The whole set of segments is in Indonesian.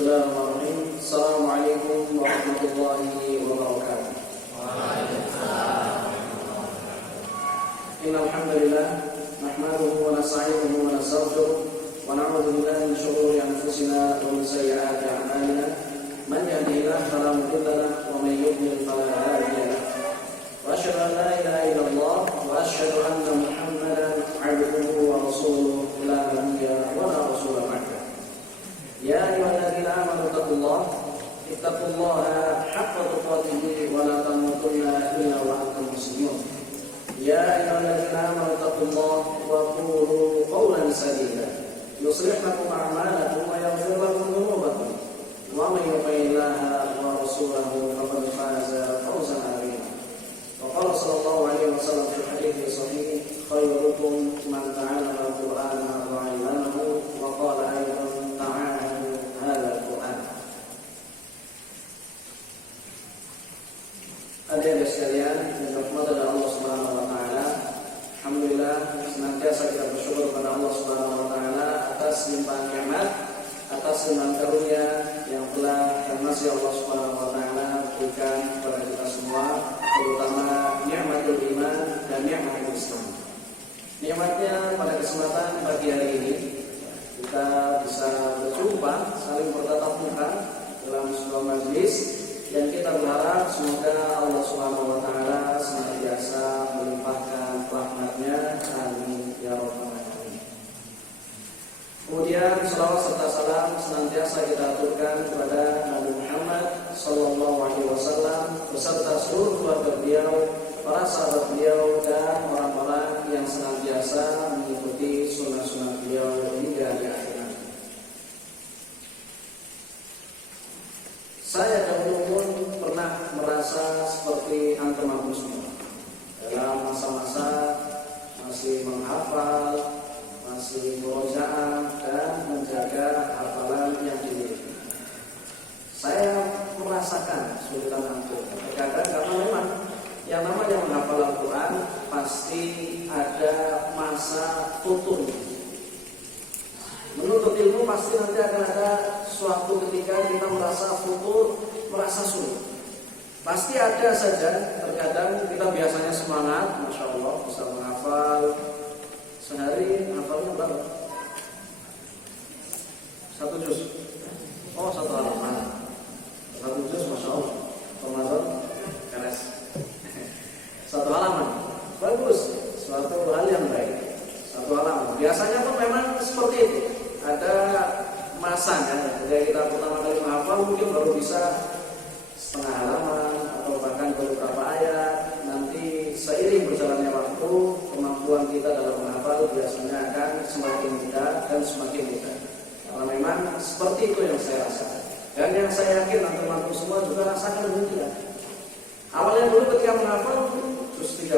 Bismillahirrahmanirrahim. Assalamualaikum warahmatullahi wabarakatuh. Innal hamdalillah nahmaduhu wa nasta'inuhu wa nastaghfiruh wa na'udzu billahi min shururi anfusina wa min sayyiati a'malina. Man yahdihillahu fala mudilla lahu wa man yudlil fala hadiya lahu. Wa asyhadu an la ilaha illallah wa asyhadu anna Muhammadan 'abduhu wa rasuluhu la nabiyya wa la rasula ba'da. Ya ayyuhalladzina amanu ittaqullaha haqqa tuqatih wa la tamutunna illa wa antum muslimun. Ya ayyuhalladzina amanu ittaqullaha wa qulu qawlan sadida yuslih lakum a'malakum wa yaghfir lakum dhunubakum wa may yuti'illaha wa rasulahu faqad faza fawzan 'azima. Wa qala sallallahu alaihi wasallam fi hadits sahih khairukum man ta'allama al-Qur'ana wa 'allamahu wa qala aidan Hadirin sekalian, yang dirahmati oleh Allah Subhanahu wa taala. Alhamdulillah, senantiasa kita bersyukur kepada Allah Subhanahu wa taala atas limpahan nikmat, atas limpahan karunia yang telah dan masih Allah Subhanahu wa taala berikan kepada kita semua, terutama nikmatul iman dan nikmatul Islam. Nikmatnya pada kesempatan pagi hari ini kita bisa berjumpa, saling bertatap muka dalam sebuah majelis yang kita berharap semoga Allah Subhanahu wa taala senantiasa melimpahkan rahmat-Nya, amin ya rabbal alamin. Kemudian selawat serta salam senantiasa kita aturkan kepada Nabi Muhammad sallallahu alaihi wasallam beserta seluruh keluarga beliau, para sahabat beliau dan orang-orang yang senantiasa mengikuti sunnah-sunnah beliau hingga di akhir. Saya dahulu pun pernah merasa seperti antum semua dalam masa-masa masih menghafal, masih murojaah dan menjaga hafalan yang dimiliki. Saya merasakan kesulitan antum terkadang karena memang yang namanya menghafal Al-Quran pasti ada masa tuturnya. Menuntut ilmu pasti nanti akan ada suatu ketika kita merasa futur, merasa sulit. Pasti ada saja, terkadang kita biasanya semangat, Masya Allah bisa menghafal. Sehari hafalnya berapa? 1 juz. Oh, 1 halaman. 1 juz, Masya Allah. Ramadan, keras. 1 halaman, bagus. Suatu hal yang baik. 1 halaman. Biasanya pun memang seperti itu. Ada masanya, ketika kita pertama kali menghafal mungkin baru bisa setengah halaman atau bahkan beberapa ayat. Nanti seiring berjalannya waktu, kemampuan kita dalam menghafal biasanya akan semakin mudah dan semakin mudah. Karena memang seperti itu yang saya rasakan. Dan yang saya yakin teman-teman semua juga rasakan demikian. Awalnya dulu ketika menghafal juz 30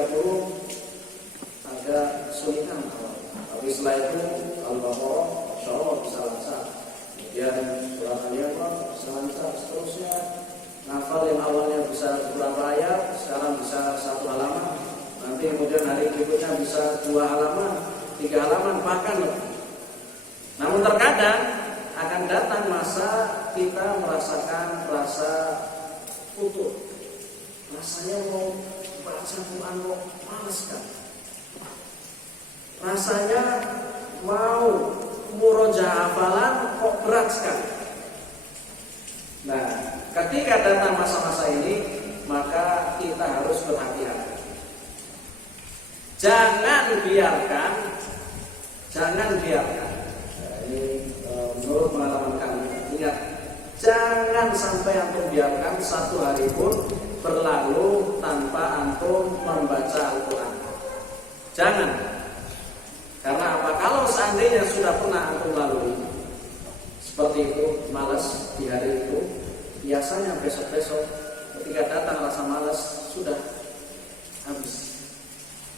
agak kesulitan awal. Tapi setelah itu Al-Baqarah Insya Allah bisa lancar. Kemudian surat Al-Imran bisa lancar. Seterusnya ngafal yang awalnya bisa beberapa ayat, sekarang bisa 1 halaman. Nanti kemudian hari berikutnya bisa 2 halaman, 3 halaman, bahkan lebih. Namun terkadang akan datang masa kita merasakan rasa putus. Rasanya mau baca Quran kok males kan. Rasanya mau murojaah hafalan kok berat sekali. Nah, ketika datang masa-masa ini, maka kita harus berhati-hati. Jangan biarkan. Ini menurut pengalaman kami, ingat, jangan sampai antum biarkan 1 hari pun berlalu tanpa antum membaca Al-Quran. Jangan. Karena apa? Kalau seandainya sudah pernah antum lalui seperti itu, malas di hari itu, biasanya besok-besok ketika datang rasa malas sudah habis.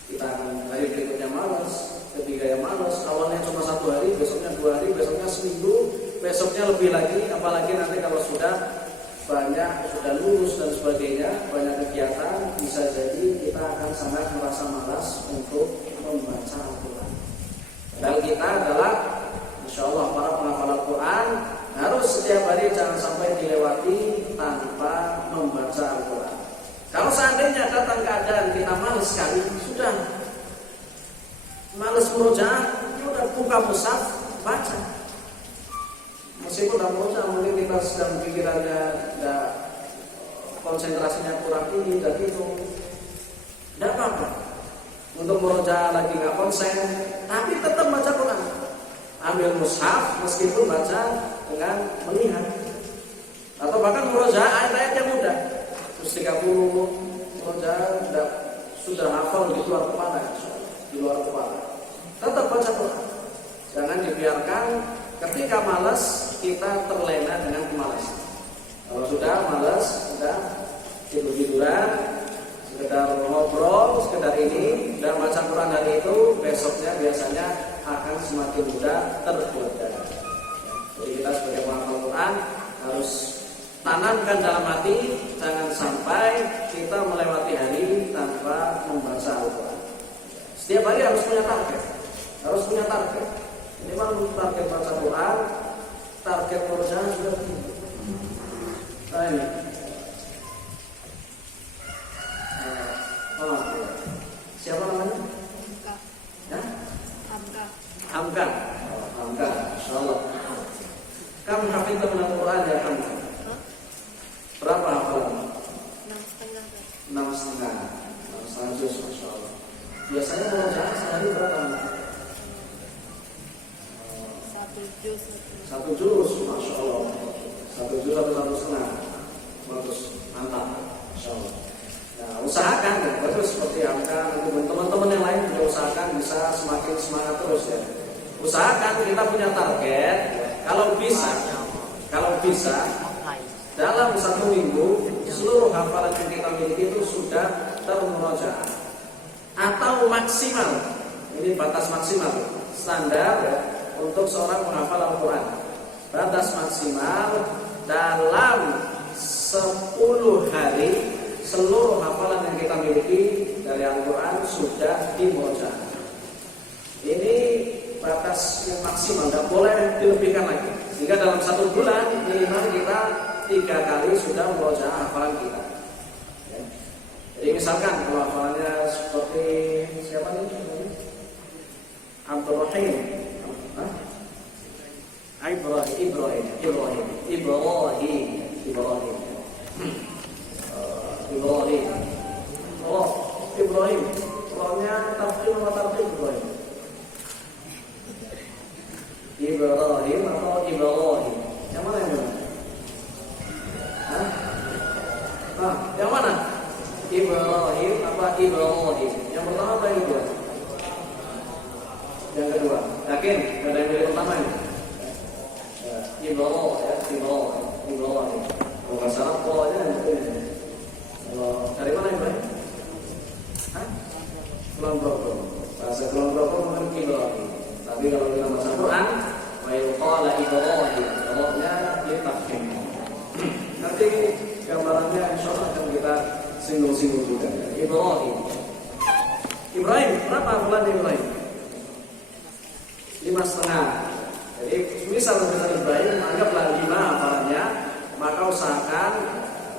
Kita akan hari berikutnya malas, ketiga yang malas. Awalnya cuma 1 hari, besoknya 2 hari, besoknya seminggu, besoknya lebih lagi. Apalagi nanti kalau sudah banyak, sudah lulus dan sebagainya, banyak kegiatan, bisa jadi kita akan sangat merasa malas untuk membaca Al-Quran. Dan kita adalah Insya Allah para penghafal Al-Quran harus setiap hari jangan sampai dilewati tanpa membaca Al-Quran. Kalau seandainya datang keadaan kita malas sekali, sudah malas murojaah, sudah buka mushaf, baca. Meskipun dalam murojaah mungkin kita sedang pikirannya konsentrasinya kurang ini dan itu, tidak apa-apa. Untuk murojaah lagi nggak konsen, tapi tetap baca Quran. Ambil mushaf meskipun baca dengan melihat, atau bahkan murojaah ayat-ayat yang mudah. 30 murojaah sudah hafal di luar kepala, di luar kepala. Tetap baca Quran. Jangan dibiarkan ketika malas kita terlena dengan kemalasan. Kalau sudah malas, sudah tidur-tiduran, sekedar ngobrol, sekedar ini, dan baca Quran hari itu, besoknya biasanya akan semakin mudah tergoda. Jadi kita sebagai penghafal Quran harus tanamkan dalam hati, jangan sampai kita melewati hari tanpa membaca Al-Quran. Setiap hari harus punya target, harus punya target. Ini memang target baca Quran, target murojaah sudah begini. Nah ini, siapa namanya? Ya? Hamka. Insyaallah. Kamu hafid tentang Quran ya Hamka? Berapa hafalan? 6,5 juz, Masya Allah. Biasanya murojaah sehari berapa? 1 juz, Masya Allah. 1 juz atau 1,5. Bagus, mantap, Masya Allah. Nah, usahakan ya, bagus seperti Hamka. Teman-teman yang lain juga usahakan bisa semakin semangat terus ya. Usahakan kita punya target. Kalau bisa dalam 1 minggu seluruh hafalan yang kita miliki itu sudah termurojaah. Atau maksimal, ini batas maksimal standar ya, untuk seorang penghafal Al-Quran. Batas maksimal dalam 10 hari seluruh hafalan yang kita miliki dari Al-Quran sudah dimurojaah. Ini batas yang maksimal, tidak boleh dilebihkan lagi. Jika dalam 1 bulan minimal kita 3 kali sudah murojaah hafalan kita. Ya. Jadi misalkan kalau hafalannya seperti siapa nih? Abdul Rahim, Ibrahim. Pokoknya tafsir atau tartib Ibrahim. Ibrahim atau Ibrahim? Yang mana yang benar? Yang mana? Ibrahim apa Ibrahim? Yang pertama apa yang kedua? Yang kedua. Yakin? Ada yang pilih pertama ini? Ibrahim. Bukan salah pokoknya dari mana Ibrahim? Kelompok. Bahasa kelompok mungkin Ibrahim. Tapi kalau kita baca Quran, wa yuqala Ibrahim, pokoknya ditafsir. Nanti gambarannya insyaallah akan kita singgung-singgung juga. Ibrahim, berapa hafalan Ibrahim? 5,5. Jadi misal Ibrahim anggaplah 5 hafalannya, maka usahakan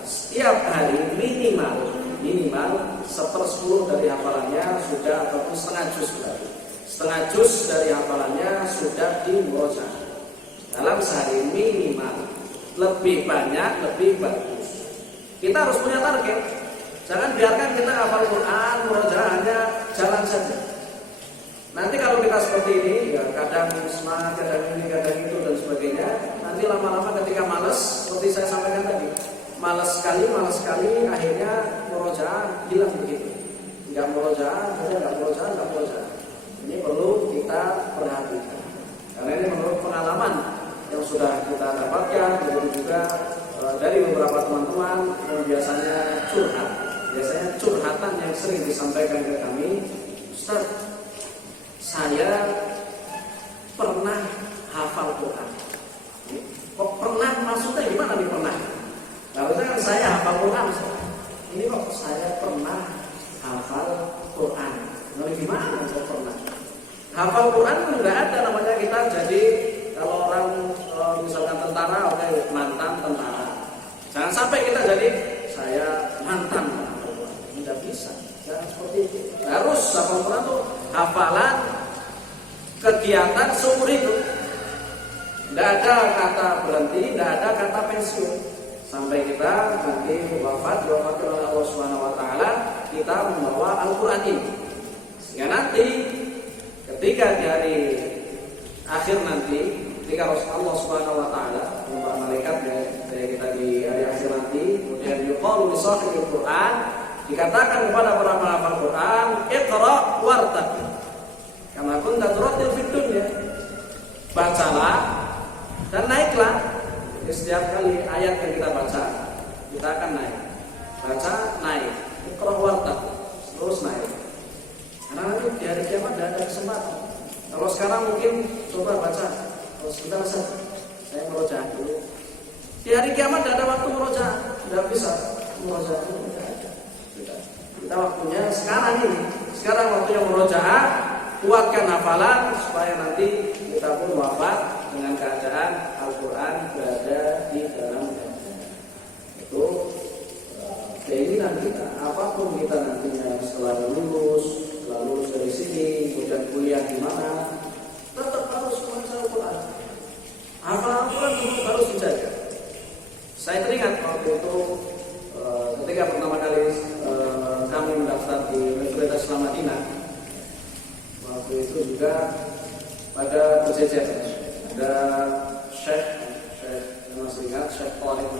setiap hari minimal 1/10 dari hafalannya sudah, ataupun setengah juz berarti. Setengah juz dari hafalannya sudah dimurojaah dalam sehari minimal. Lebih banyak, lebih bagus. Kita harus punya target. Jangan biarkan kita hafal Quran, murojaahnya jalan saja. Nanti kalau kita seperti ini, ya kadang semangat, kadang ini, kadang itu dan sebagainya. Nanti lama-lama ketika malas, seperti saya sampaikan tadi, malas sekali, akhirnya murojaah hilang begitu. Enggak murojaah. Ini perlu kita perhatikan. Karena ini menurut pengalaman yang sudah kita dapatkan, begitu juga dari beberapa teman-teman yang biasanya curhatan yang sering disampaikan ke kami, Ustaz, saya pernah hafal Quran. Kok pernah, maksudnya gimana nih pernah? Harusnya kan saya hafal Quran. Ini kok saya pernah hafal Quran. Nah, gimana kok pernah? Hafal Quran itu nggak ada namanya kita jadi kalau orang Kalau misalkan tentara, oke, mantan tentara. Jangan sampai kita jadi saya mantan. Tidak bisa. Jangan seperti itu. Harus hafal Quran itu hafalan kegiatan seumur hidup. Tidak ada kata berhenti, tidak ada kata pensiun. Sampai kita nanti wafat oleh Allah Subhanahu wa taala, kita membawa Al-Qur'an ini. Sehingga nanti ketika di hari akhir nanti, ketika Allah Subhanahu wa taala membawa malaikat dari kita di hari akhir nanti, kemudian yuqalu li sahibil Qur'an, dikatakan kepada para penghafal Quran, "Iqra wartaqi." Kama kunta turattil fid dunya. Bacalah dan naiklah. Jadi setiap kali ayat yang kita baca, kita akan naik. Baca, naik. Iqra wartaqi. Terus naik. Karena nanti di hari kiamat tidak ada kesempatan. Kalau sekarang mungkin coba baca. Kalau sebentar saja, saya merojaah dulu. Di hari kiamat tidak ada waktu merojaah, tidak bisa merojaah dulu. Kita waktunya sekarang ini. Sekarang waktunya merojaah, kuatkan hafalan supaya nanti kita pun wafat dengan keadaan Al-Quran berada di dalam dada. Itu keinginan kita. Apapun kita nantinya setelah lulus dari sini, kemudian kuliah di mana, tetap harus membaca Al-Quran. Hafal Al-Quran harus dijaga. Saya teringat waktu itu ketika pertama kali kami mendaftar di Universitas Islam Madinah, waktu itu juga pada berjejer ada Syekh yang masih ingat, Syekh Tariq,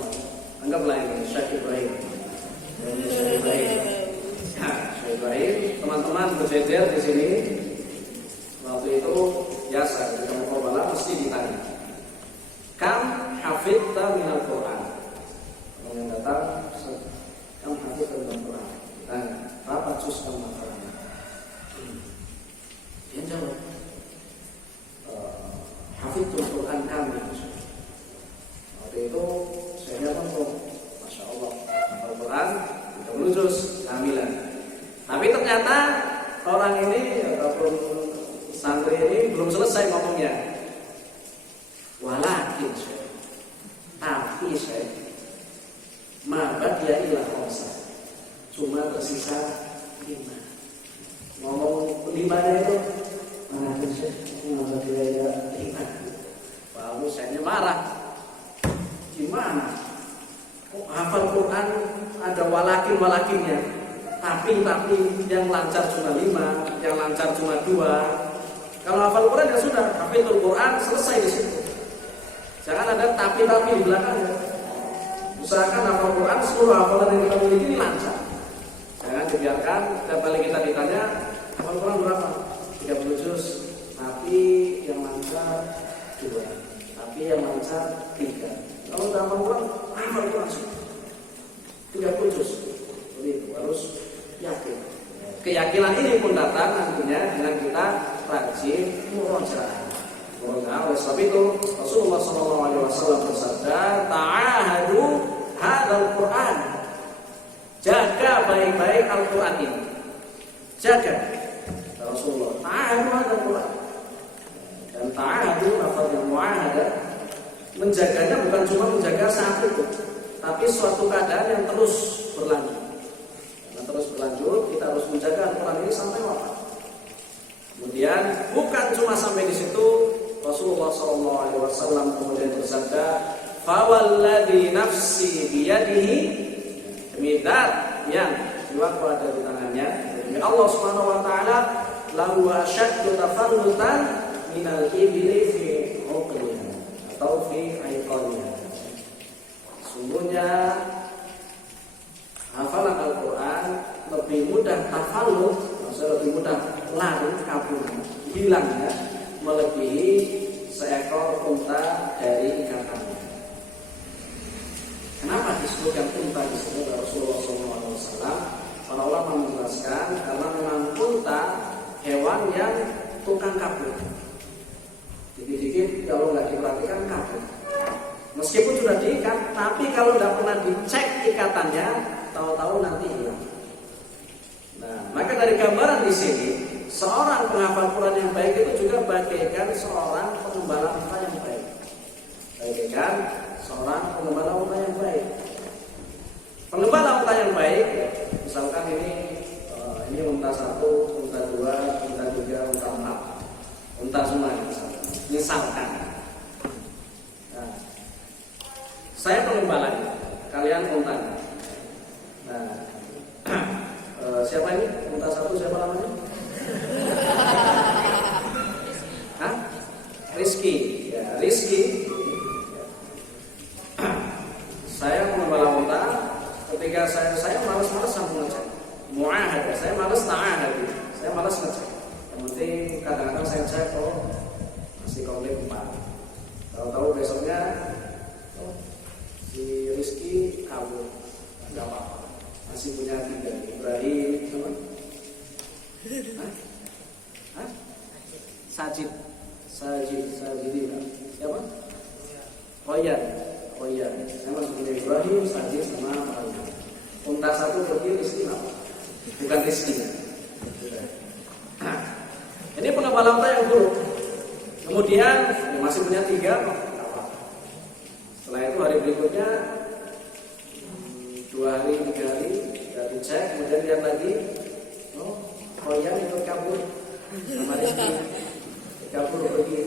anggaplah ini Syekh Ibrahim. Syekh Ibrahim, teman-teman berjejer di sini. Waktu itu biasa ketika mau bala mesti ditanya, "Kam hafidta minal Quran?" Yang datang, "Kam hafidta minal Quran?" Tanya, "Berapa juz kamu hafal?" Dia jawab, "Hafidtul Quran kami." Waktu itu saya langsung, Masya Allah, hafal Quran 30 juz kamilan. Tapi ternyata orang ini ataupun santri ini belum selesai ngomongnya. Walakin saya, tapi saya, ma baqiya illa khamsa, cuma tersisa 5. Ngomong 5-nya itu mana sih? Ma baqiya illa 5. Lalu saya marah. Gimana? Kok hafal Quran ada walakin-walakinnya? Tapi yang lancar cuma 5, yang lancar cuma 2. Kalau hafal Quran ya sudah, hafidul Quran selesai di situ. Jangan ada tapi di belakangnya. Usahakan hafal Quran, seluruh hafalan yang kita miliki ini lancar. Jangan dibiarkan setiap kali kita ditanya hafal Quran berapa? 30 juz. Tapi yang lancar 2, tapi yang lancar 3. Kalau udah hafal Quran sih 30 juz. Jadi itu harus yakin. Keyakinan ini pun datang nantinya dengan kita rajin murojaah. Oleh sebab itu Rasulullah SAW bersabda, "Ta'ahadu hadzal Qur'an." Jaga baik-baik Al-Quran ini. Jaga. Rasulullah, "Ta'ahadu hadzal Qur'an." Dan ta'ahadu lafaz yang mu'ahadah, menjaganya bukan cuma menjaga saat itu, tapi suatu keadaan yang terus berlanjut. Terus berlanjut, kita harus menjaga Al-Quran ini sampai wafat. Kemudian bukan cuma sampai di situ, Rasulullah SAW kemudian bersabda, "Fawalladzi nafsi biyadihi," demi zat yang jiwaku ada di tangannya, demi Allah Subhanahu wa taala, "lahu asyaddu tafallutan minal ibli fi uqliha," atau fi aiqaniha. Sungguhnya hafalan Al-Quran lebih mudah tafallut, maksudnya lebih mudah lari kabur, hilangnya, melebihi seekor unta dari ikatannya. Kenapa disebutkan unta di sini? Rasulullah SAW, para ulama menjelaskan karena memang unta hewan yang tukang kabur. Dikit-dikit kalau nggak diperhatikan kabur. Meskipun sudah diikat, tapi kalau tidak pernah dicek ikatannya, tahu-tahu nanti hilang. Nah, maka dari gambaran di sini, seorang penghafal Quran yang baik itu juga bagaikan seorang pengembala unta yang baik. bagaikan seorang pengembala unta yang baik. Pengembala unta yang baik, misalkan ini unta 1, unta 2, unta 3, unta 4, unta semua misalkan. Nah, saya pengembalanya, kalian untanya. Nah, siapa ini? Unta 1 siapa namanya? Hah? Rizky. Ya, Rizky. Saya pengembala unta. Ketika saya malas-malasan ngecek. Mu'ahad, saya malas ta'ahad. Saya malas ngecek. Yang penting kadang-kadang saya cek, masih komplit 4. Tahu-tahu besoknya si Rizky kabur. Enggak apa-apa. Masih punya 3. Ibrahim sama? Hah? Sajid. Siapa? Royan. Saya masih punya Ibrahim, Sajid sama Royan. Unta 1 pergi Rizky apa? Bukan Rizky. Nah, ini pengembala unta yang buruk. Kemudian masih punya 3. Setelah itu hari berikutnya 2 hari, 3 hari sudah dicek, kemudian lihat lagi, Royan ikut kabur sama Rizky, kabur pergi.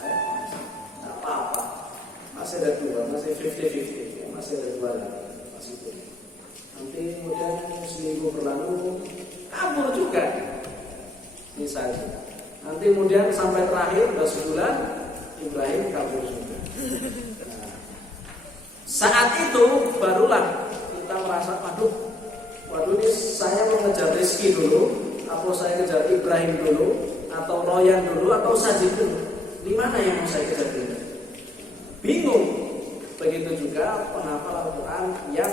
Tidak apa-apa, masih ada 2, masih 50-50, masih ada 2 lagi, masih punya. Nanti kemudian seminggu berlalu kabur juga, misalnya. Nanti kemudian sampai terakhir udah sebulan, Ibrahim kabur juga. Nah, saat itu barulah kita merasa, waduh ini saya mau ngejar Rizky dulu, atau saya ngejar Ibrahim dulu, atau Royan dulu, atau Sajid dulu. Di mana yang mau saya kejar dulu? Bingung. Begitu juga penghafal Al-Quran yang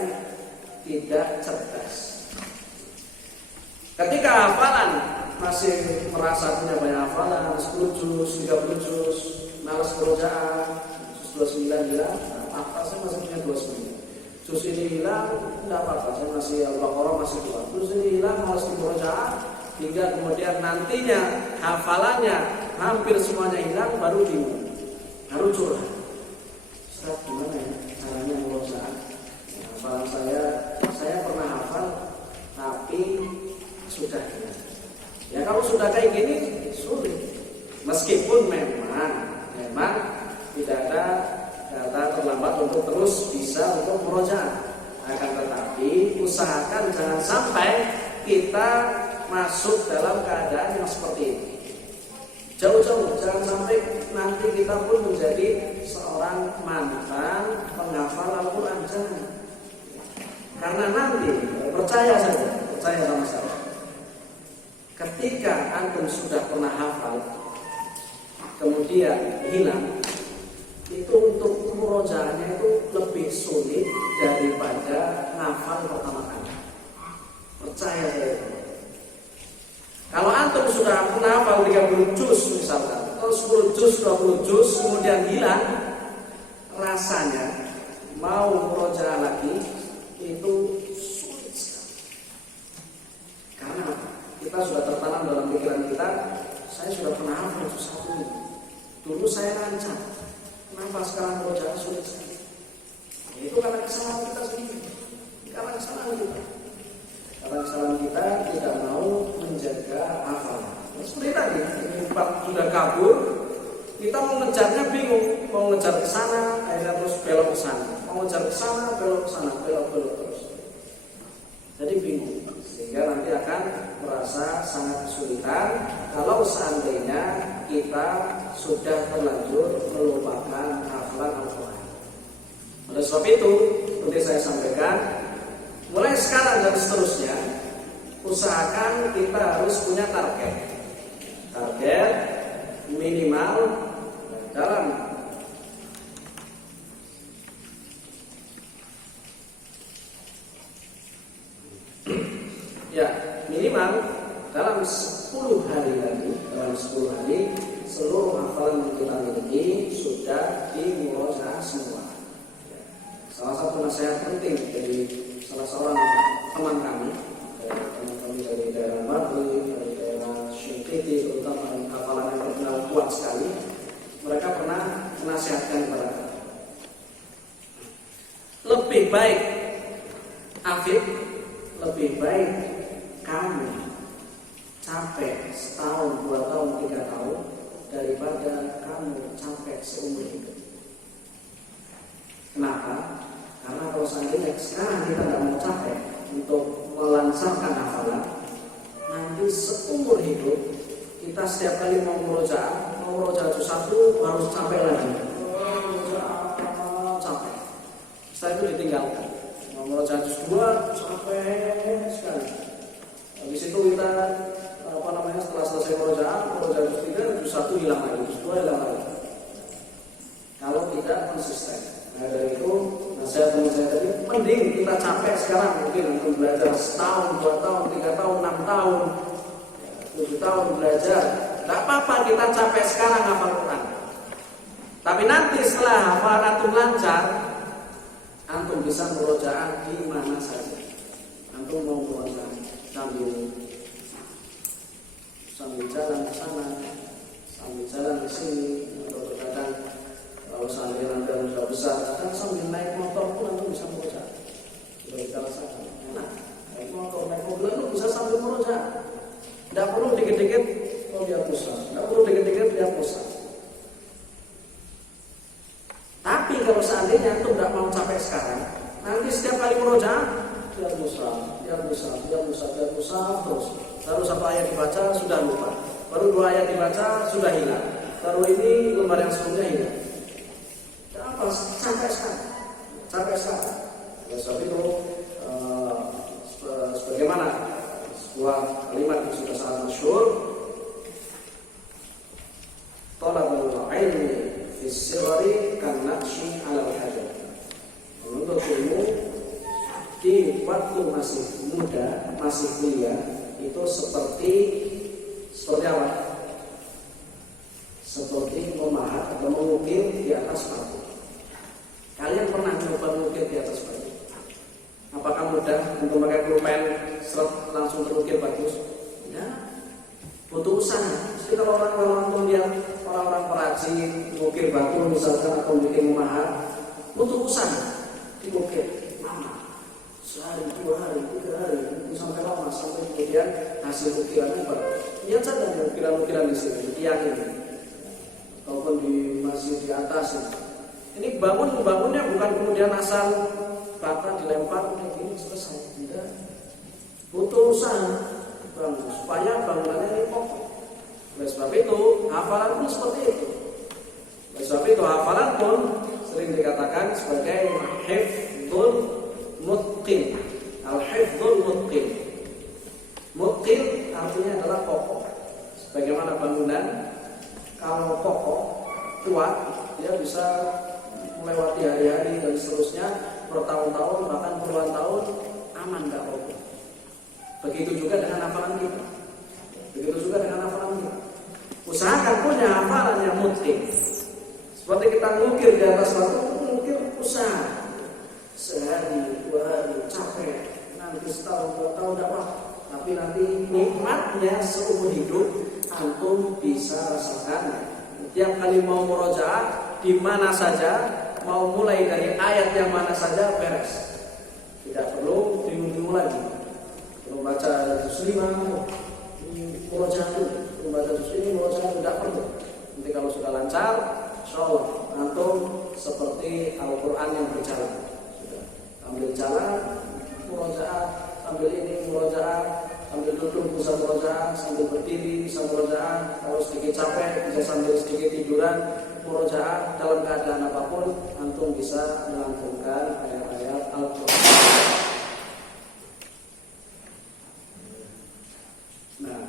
tidak cerdas. Ketika hafalan masih merasa punya banyak hafalan, 10 juz, 30 juz, malas kerjaan, juz 29 hilang, apa saya masih punya 29. Juz ini hilang, tidak apa-apa, saya masih Al-Baqarah masih kuat. Juz ini hilang, malas kerjaan, hingga kemudian nantinya hafalannya hampir semuanya hilang, baru bingung, baru curhat. Ustaz, gimana ya caranya kerjaan? Hafalan saya pernah hafal, tapi sudah hilang. Ya kalau sudah kayak gini sulit. Meskipun memang tidak ada kata terlambat untuk terus bisa untuk murojaah. Akan tetapi usahakan jangan sampai kita masuk dalam keadaan yang seperti ini. Jauh-jauh, jangan sampai nanti kita pun menjadi seorang mantan penghafal Al-Quran. Jangan. Karena nanti percaya sama saya. Ketika antum sudah pernah hafal, kemudian hilang, itu untuk murojaahnya itu lebih sulit daripada hafal pertama kali. Percaya saya. Kalau antum sudah pernah hafal 30 juz misalkan, atau 10 juz, 20 juz, kemudian hilang, rasanya mau murojaah lagi itu sulit sekali. Karena kita sudah tertanam dalam pikiran kita, saya sudah pernah hafal satu ini. Dulu saya lancar. Kenapa sekarang murojaah sulit sekali? Itu karena kesalahan kita sendiri. Karena kesalahan kita tidak mau menjaga hafalan. Seperti tadi, ini 4 sudah kabur, kita mau ngejarnya bingung, mau ngejar ke sana, akhirnya terus belok ke sana, mau ngejar ke sana, belok ke sana, belok terus. Jadi bingung, sehingga nanti akan merasa sangat kesulitan kalau seandainya kita sudah terlanjur melupakan hafalan Al-Quran. Oleh sebab itu, seperti saya sampaikan, mulai sekarang dan seterusnya, usahakan kita harus punya target minimal dalam minimal dalam 10 hari lagi, seluruh hafalan yang kita miliki sudah dimurojaah semua. Salah satu nasihat penting dari salah seorang teman kami dari daerah Mabli, dari daerah Syintiti, terutama hafalan yang terkenal kuat sekali. mereka pernah menasihatkan kepada kita. Lebih baik Afif, lebih baik kamu capek setahun, 2 tahun, 3 tahun daripada kamu capek seumur hidup. Kenapa? Karena kalau seandainya sekarang kita nggak mau capek untuk melancarkan hafalan, nanti seumur hidup kita setiap kali mau murojaah juz 1 harus capek lagi. Capek. Setelah itu ditinggalkan. Mau murojaah juz 2 capek sekali. Habis itu kita setelah selesai murojaah juz 3, juz 1 hilang lagi, juz 2 hilang lagi. Kalau tidak konsisten. Nah dari itu nasihat teman saya tadi, mending kita capek sekarang mungkin untuk belajar setahun, 2 tahun, 3 tahun, 6 tahun, 7 tahun belajar. Tidak apa-apa kita capek sekarang hafal Quran. Tapi nanti setelah hafalan antum lancar, antum bisa murojaah di mana saja. Antum mau murojaah sambil jalan ke sana, sambil jalan ke sini, atau kadang kalau seandainya nanti sudah besar, kadang sambil naik motor pun antum bisa murojaah. Sudah kita rasakan, enak. Naik motor, naik mobil itu bisa sambil murojaah. Tidak perlu dikit-dikit dia pusat, tidak perlu dikit-dikit dia pusat. Tapi kalau seandainya antum tidak mau capek sekarang, nanti setiap kali murojaah dia pusat terus. Baru 1 ayat dibaca sudah lupa, baru 2 ayat dibaca sudah hilang, baru ini lembar yang sebelumnya hilang. Apa? Capek sekarang. Ya, sebab itu sebagaimana sebuah kalimat yang sudah sangat masyhur, talabul ilmi fi sirri kan naqshi 'ala al-hajar. Menuntut ilmu di waktu masih muda, masih kuliah, itu seperti apa? Seperti memahat atau mengukir di atas batu. Kalian pernah coba mengukir di atas batu? Apakah mudah untuk pakai pulpen langsung terukir bagus? Ya, butuh usaha. Jadi kalau orang-orang lihat orang-orang perajin mengukir batu misalkan atau bikin memahat, butuh usaha diukir lama. Sehari, 2 hari, 3 hari, sampai lama, sampai kemudian hasil ukirannya bagus. Lihat saja ukiran-ukiran di sini, di tiang ini, ataupun masih di atas ini. Ini bangunnya bukan kemudian asal bata dilempar kayak gini selesai. Tidak, butuh usaha bangun supaya bangunannya ini kokoh. Oleh sebab itu hafalan pun seperti itu. Oleh sebab itu hafalan pun sering dikatakan sebagai hifdzul mutqin. Al-hifdzul mutqin. Mutqin artinya adalah kokoh. Sebagaimana bangunan, kalau kokoh, kuat, dia bisa melewati hari-hari dan seterusnya, bertahun-tahun bahkan puluhan tahun aman, gak kokoh. Begitu juga dengan hafalan kita. Usahakan punya hafalan yang mutqin. Seperti kita ngukir di atas batu, ngukir usaha. Sehari, 2 hari, capek. Nanti setahun, 2 tahun tidak apa. Tapi nanti nikmatnya seumur hidup antum bisa rasakan. Tiap kali mau murojaah di mana saja, mau mulai dari ayat yang mana saja beres. Tidak perlu bingung-bingung lagi. Belum baca juz 5, murojaah dulu. Belum baca juz ini, murojaah tidak perlu. Nanti kalau sudah lancar, insyaallah antum seperti Al-Quran yang berjalan. Sudah ambil jalan, murojaah, ambil ini murojaah, sambil duduk bisa murojaah, sambil berdiri bisa murojaah, kalau sedikit capek bisa sambil sedikit tiduran murojaah. Dalam keadaan apapun antum bisa melantunkan ayat-ayat Al-Quran. Nah,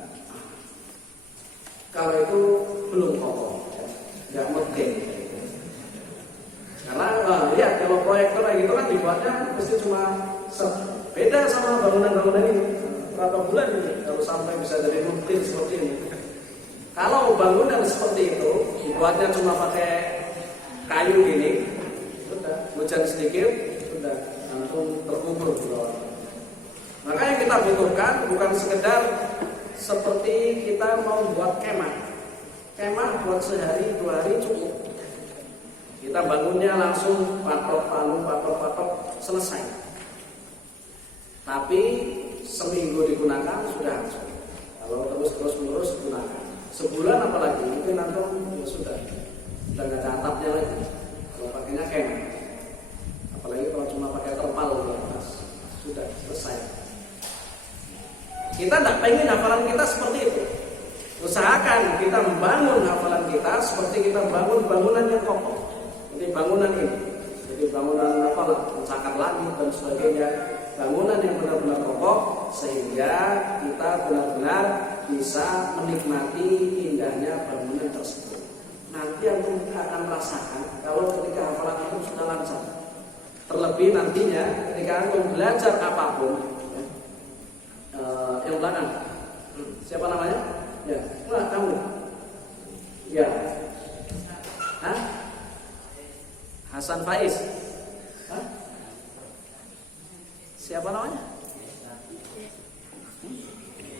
kalau itu belum kokoh, nggak mungkin. Karena lihat kalau proyektor kayak gitu kan dibuatnya mesti cuma beda sama bangunan-bangunan ini. Berapa bulan ini kalau sampai bisa jadi mungkin seperti ini. Kalau bangunan seperti itu dibuatnya cuma pakai kayu gini, sudah hujan sedikit, sudah langsung terkubur di bawah. Maka yang kita butuhkan bukan sekedar seperti kita mau buat kemah. Kemah buat sehari 2 hari cukup. Kita bangunnya langsung patok, selesai. Tapi seminggu digunakan sudah hancur. Kalau terus menerus digunakan, sebulan apalagi mungkin nanti ya sudah nggak ada atapnya lagi. Kalau pakainya kemah, apalagi kalau cuma pakai terpal di atas, sudah selesai. Kita tidak pengen hafalan kita seperti itu. Usahakan kita membangun hafalan kita seperti kita bangun bangunan yang kokoh. Jadi bangunan ini, jadi bangunan pencakar langit dan sebagainya, bangunan yang benar-benar kokoh sehingga kita benar-benar bisa menikmati indahnya bangunan tersebut. Nanti yang kita akan rasakan kalau ketika hafalan itu sudah lancar. Terlebih nantinya ketika antum belajar apapun, yang belakang, siapa namanya? Ya, wah kamu. Ya, Hah? Hasan Faiz. Hah? Siapa namanya?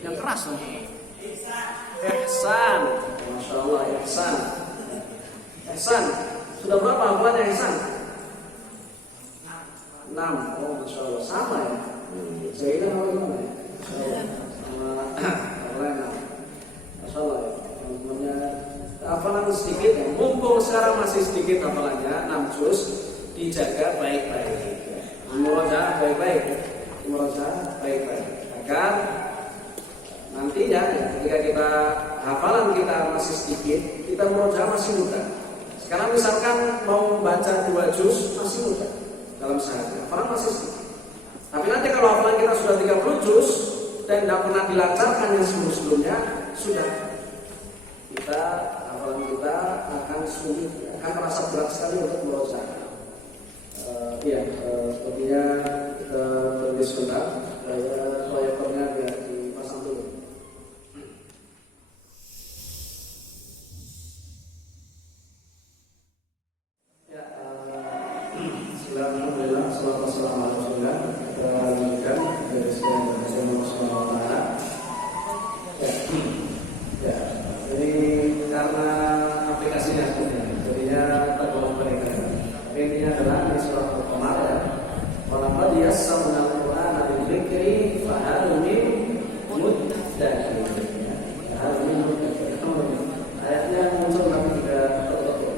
Yang keras dong. Ihsan. Masya Allah, Ihsan. Ihsan. Sudah berapa hafalannya Ihsan? 6. Oh, Masya Allah. Sama ya. Saya apa gimana ya? Sama. Masya Allah ya. Teman-temannya hafalan sedikit ya. Mumpung sekarang masih sedikit hafalannya, 6 juz, dijaga baik-baik. Murojaah baik-baik. Murojaah baik-baik. Agar nantinya ya, ketika kita hafalan kita masih sedikit, kita murojaah masih mudah. Sekarang misalkan mau baca 2 juz masih mudah dalam sehari, hafalan masih sedikit. Tapi nanti kalau hafalan kita sudah 30 juz dan tidak pernah dilancarkan yang sebelum-sebelumnya, sudah kita hafalan kita akan sulit, akan merasa berat sekali untuk murojaah. Sepertinya kita berhenti sebentar. Proyektornya biar dipasang dulu. Alhamdulillah, salatu wassalamu ala Rasulillah. Kita lanjutkan dari sekian bahasa Allah Subhanahu wa taala. Jadi karena aplikasinya sebenarnya, jadinya tergolong berikan. Intinya adalah di surat Al-Qamar ya. Walaqad yassarna al-Qur'ana lidzikri fahal min muddakir. Fahal min muddakir. Ayatnya muncul tapi tidak tertutup.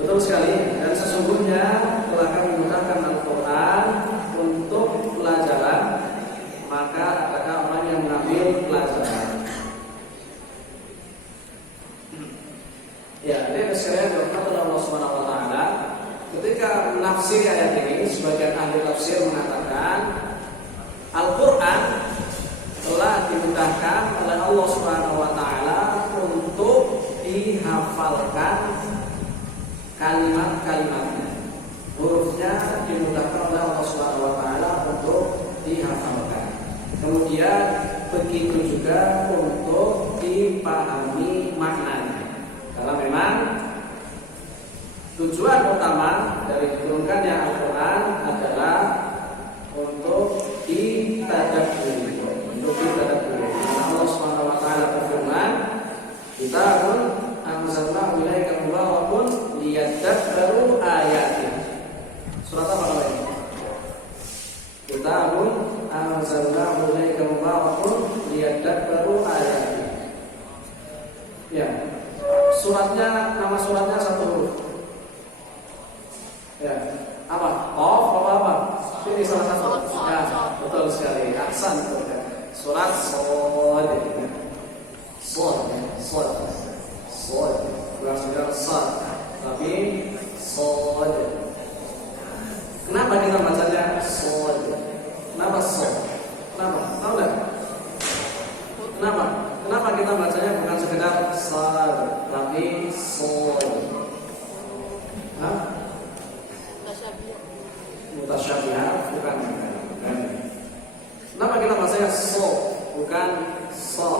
Betul sekali. Dan sesungguhnya telah kami menggunakan Al-Quran untuk pelajaran, maka apakah orang yang mengambil pelajaran? Ya, ini sekalian berkata Allah Subhanahu wa taala ketika menafsir ayat ini, sebagian ahli tafsir mengatakan Al-Quran telah dimudahkan oleh Allah Subhanahu wa taala untuk dihafalkan kalimat-kalimatnya. Hurufnya dimudahkan oleh Allah Subhanahu wa taala untuk dihafalkan. Kemudian begitu juga untuk dipahami maknanya. Karena memang tujuan utama dari diturunkannya Al-Quran adalah untuk ditadabburi. Karena Allah Subhanahu wa taala berfirman, "Kitabun anzalnahu ilaika mubarakun liyadabbaru ayatihi." Surat apa namanya? Kitabun anzalnahu ilaika mubarakun liyadabbaru ayatihi. Ya. Suratnya, nama suratnya 1 huruf. Ya, apa? Qaf apa? Ini salah satu. Ya, betul sekali. Ahsan. Surat Shad. Shad. Bukan sekedar Shad, tapi Shad. Kenapa kita bacanya Shad? Kenapa Shad? Kenapa? Tahu enggak? Kenapa kita bacanya bukan sekedar Shad, tapi Shad? Mutasyabihat bukan. Kenapa kita bacanya So bukan So?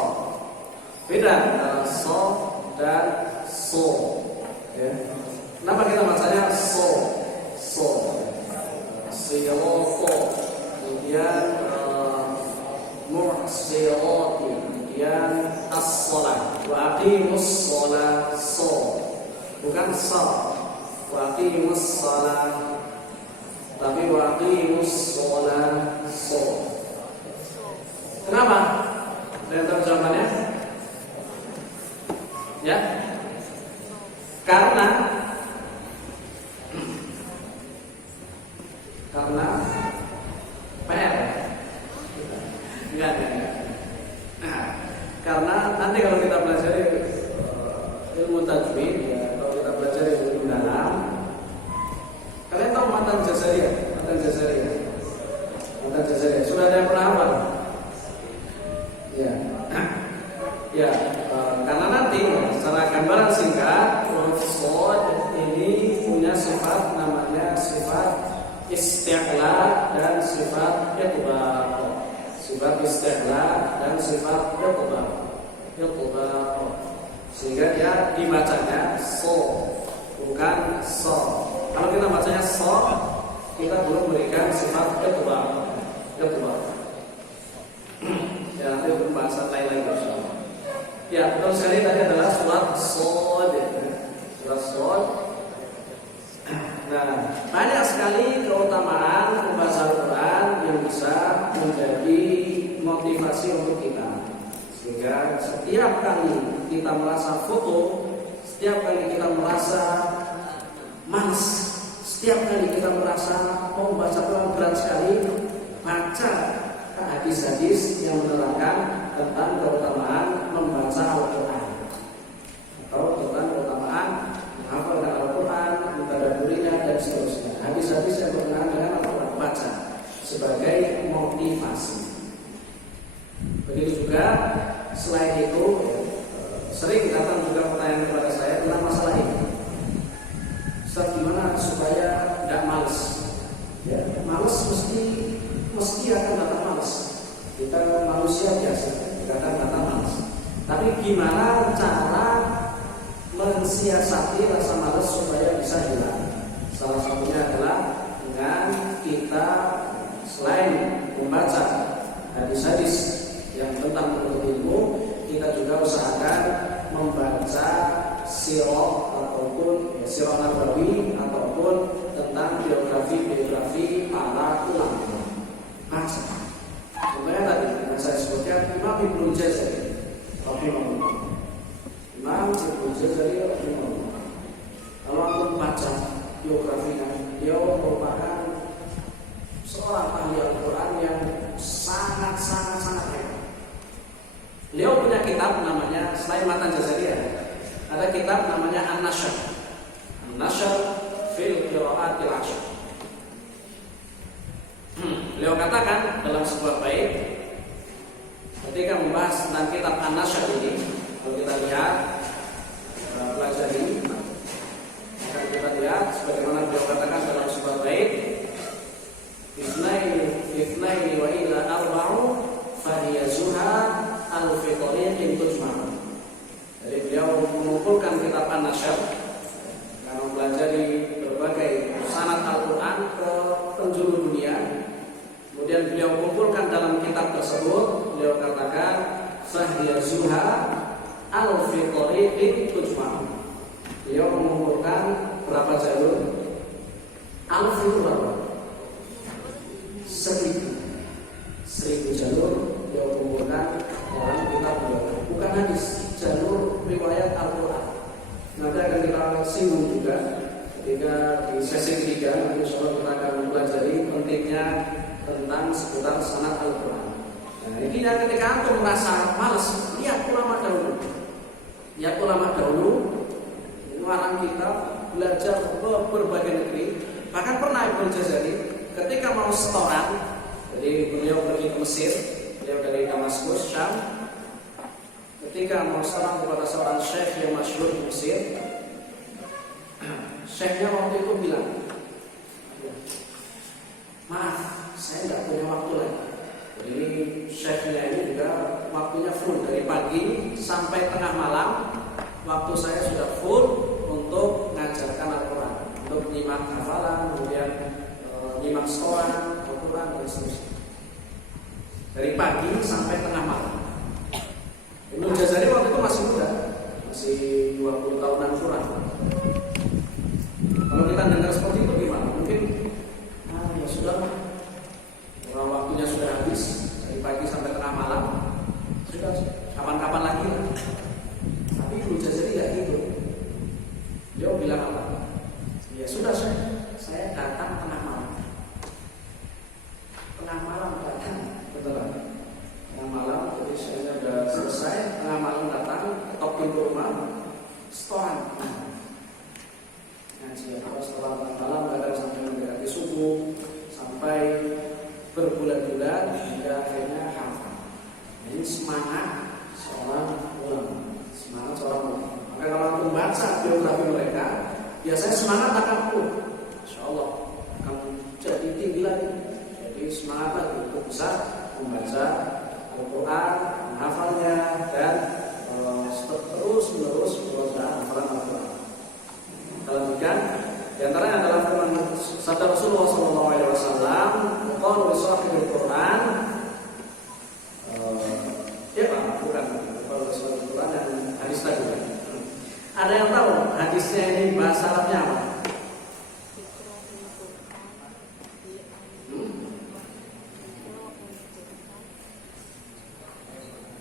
Beda antara So dan So. Ya. Kenapa kita bacanya So? Siyoko, kemudian Mu'siroti, kemudian as-shalah, wa aqimus shalah, bukan sal, wa aqimus shalah, tapi wa aqimus shalah, Kenapa? Saya tahu jawabannya. Ya, karena PR. Enggak. Nah, karena nanti kalau kita belajar ilmu tajwid, ya, kalau kita belajar ilmu dalam, kalian tahu matan jazariyah? Sudah ada yang pernah hafal? Ya. Ya, karena nanti secara gambaran singkat, huruf shad ini punya sifat namanya sifat isti'la dan sifat i'tibaq. Sifat isti'la dan sifat i'tibaq. Sehingga dia dibacanya bukan so. Kalau kita bacanya so, kita belum memberikan sifat i'tibaq. Ya, nanti pembahasan lain-lain insyaallah. Ya, betul sekali tadi adalah surat Shad. Nah, banyak sekali keutamaan membaca Al-Quran yang bisa menjadi motivasi untuk kita. Sehingga setiap kali kita merasa foto, setiap kali kita merasa malas, setiap kali kita merasa membaca Al-Quran berat sekali, baca hadis-hadis yang menerangkan tentang keutamaan membaca Al-Quran atau tentang keutamaan menghafalkan Al-Quran, mentadabburinya dan seterusnya. Hadis-hadis yang berkenaan dengan Al-Quran baca sebagai motivasi. Begitu juga selain itu sering datang juga pertanyaan kepada saya tentang masalah ini. Ustaz, gimana supaya tidak malas? Ya, malas mesti akan datang malas. Kita manusia biasa, kadang datang malas. Tapi gimana cara mensiasati rasa malas supaya bisa hilang? Salah satunya adalah dengan kita selain membaca hadis-hadis yang tentang menuntut ilmu, kita juga usahakan membaca sirah ataupun sirah nabawi ataupun tentang biografi para ulama. Baca. Contohnya tadi yang saya sebutkan Imam Ibnu Jazari, Imam Ibnu Jazari. Kalau antum baca biografinya, dia merupakan seorang ahli Al-Quran yang sangat hebat. Beliau punya kitab namanya, selain Matan Jazariyah, ada kitab namanya An-Nashr fil Qira'atil Ashr. Beliau katakan dalam sebuah bait ketika membahas tentang kitab An-Nashr ini, kalau kita lihat pelajari, akan kita lihat sebagaimana beliau katakan dalam sebuah bait, Ifnaini wa ila arba'u fahiyazuha al-fiqariqin tujma'u. Jadi beliau mengumpulkan kitab An-Nashr karena mempelajari berbagai sanad Al-Quran ke penjuru dunia. Kemudian beliau kumpulkan dalam kitab tersebut, beliau katakan fahiyazuha al-fiqariqin tujma'u. Beliau mengumpulkan berapa jalur? Al-fiqariqin 1000 jalur beliau kumpulkan dalam kitab beliau. Bukan hadis, jalur riwayat Al-Quran. Nanti akan kita singgung juga ketika di sesi ketiga, nanti insyaallah kita akan mempelajari pentingnya tentang seputar sanad Al-Quran. Nah, ini ketika antum merasa malas, lihat ulama dahulu, mengarang kitab, belajar ke berbagai negeri. Bahkan pernah Ibnu Jazari ketika mau setoran, jadi beliau pergi ke Mesir, beliau dari Damaskus, Syam. Ketika mau setoran kepada seorang syekh yang masyhur di Mesir, syekhnya waktu itu bilang, maaf, saya tidak punya waktu lagi. Jadi syekhnya ini juga waktunya full dari pagi sampai tengah malam. Waktu saya sudah full untuk mengajarkan Al-Quran, untuk nyimak hafalan, kemudian nyimak setoran Al-Quran dan seterusnya. Dari pagi sampai tengah malam. Ibnu Jazari waktu itu masih muda, masih 20 tahunan kurang. Kalau kita dengar seperti itu gimana? Mungkin ya sudah, orang waktunya sudah habis dari pagi sampai tengah malam, sudah kapan-kapan lagi lah. Tapi Ibnu Jazari nggak gitu. Dia bilang apa? Ya sudah, saya datang tengah malam. Tengah malam datang, betul kan? Tengah malam, jadi saya sudah selesai. Tengah malam datang, ketok pintu rumah, setoran. Ngaji apa setelah tengah malam, kadang sampai mendekati subuh, sampai berbulan-bulan, hingga akhirnya hafal. Ini semangat seorang ulama, semangat seorang ulama. Maka kalau aku membaca biografi mereka, biasanya semangat akan insya Allah akan jadi tinggi lagi. Jadi semangat lagi untuk bisa membaca Al-Quran, menghafalnya, dan terus menerus belajar hafalan Al-Quran. Kalau demikian, diantaranya adalah firman sabda Rasulullah SAW, "Qalu li sahibil Quran." Ya Pak, bukan kalau li sahibil Quran dan hadis tadi. Ada yang tahu hadisnya ini bahasa Arabnya apa?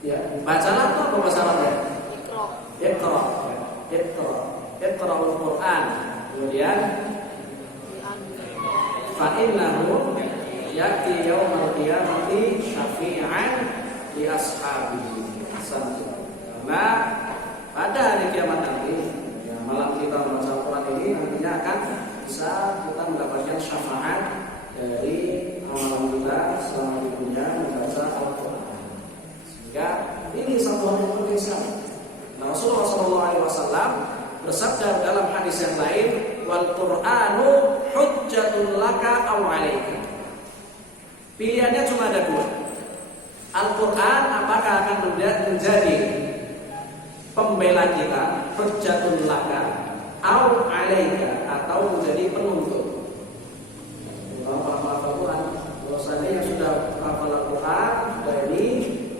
Ya, bacalah itu apa bahasa Arabnya? Iqra. Iqra al-Quran. Kemudian fa innahu ya'ti yaumal qiyamati syafi'an li ashabihi. Karena pada hari kiamat nanti, ya, malam kita membaca Al-Quran ini nantinya akan bisa kita mendapatkan syafaat dari amalan kita selama di dunia membaca Al-Quran. Sehingga ini satu hal yang penting sekali. Nah, Rasulullah SAW bersabda dalam hadis yang lain, "Wal Qur'anu hujjatul laka aw 'alaika." Pilihannya cuma ada dua. Al-Quran apakah akan menjadi pembela kita, hujjatul laka aw 'alaika, atau menjadi penuntut. Kalau hafal Al-Quran, kalau seandainya sudah hafal Al-Quran, sudah ini,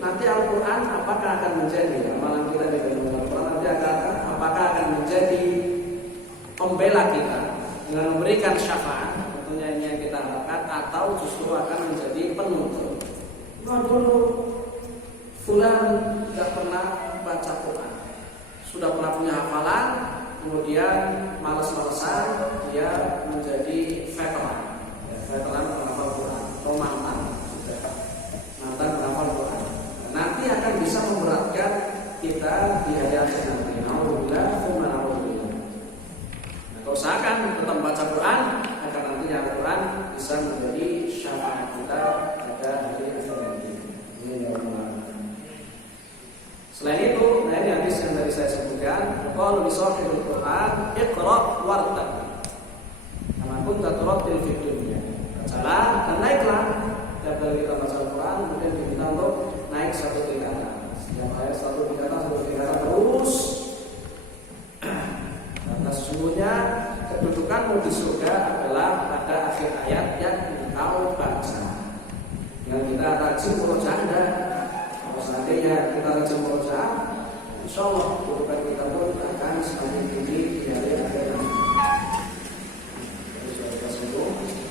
nanti Al-Quran apakah akan menjadi amalan kita di dalam Al-Quran, nanti apakah akan menjadi pembela kita dengan memberikan syafaat, tentunya ini yang kita harapkan, atau justru akan menjadi penuntut. Nah, dulu fulan tidak pernah baca Quran, sudah pernah punya hafalan, kemudian malas-malasan dia menjadi veteran penghafal Quran atau mantan penghafal Quran. Nanti akan bisa memberatkan kita di hari akhir nanti. Alhamdulillah, alhamdulillah. Nah, kalau usahakan tetap baca Quran, agar nantinya Al-Quran bisa menjadi syafaat kita pada hari akhir nanti. Ini yang selain itu, nah ini hadis yang tadi saya sebutkan, qala bi sahihil Quran, iqra wartaq. Kama kunta turattil fid dunya. Bacalah dan naiklah. Setiap kali kita baca Al-Quran, kemudian diminta untuk naik satu tingkatan. Setiap ayat satu tingkatan terus. Karena sesungguhnya kedudukanmu di surga adalah pada akhir ayat yang engkau baca. Yang kita rajin murojaah. Kalau seandainya kita rajin murojaah, insya Allah kedudukan kita pun akan semakin tinggi di hari akhir nanti.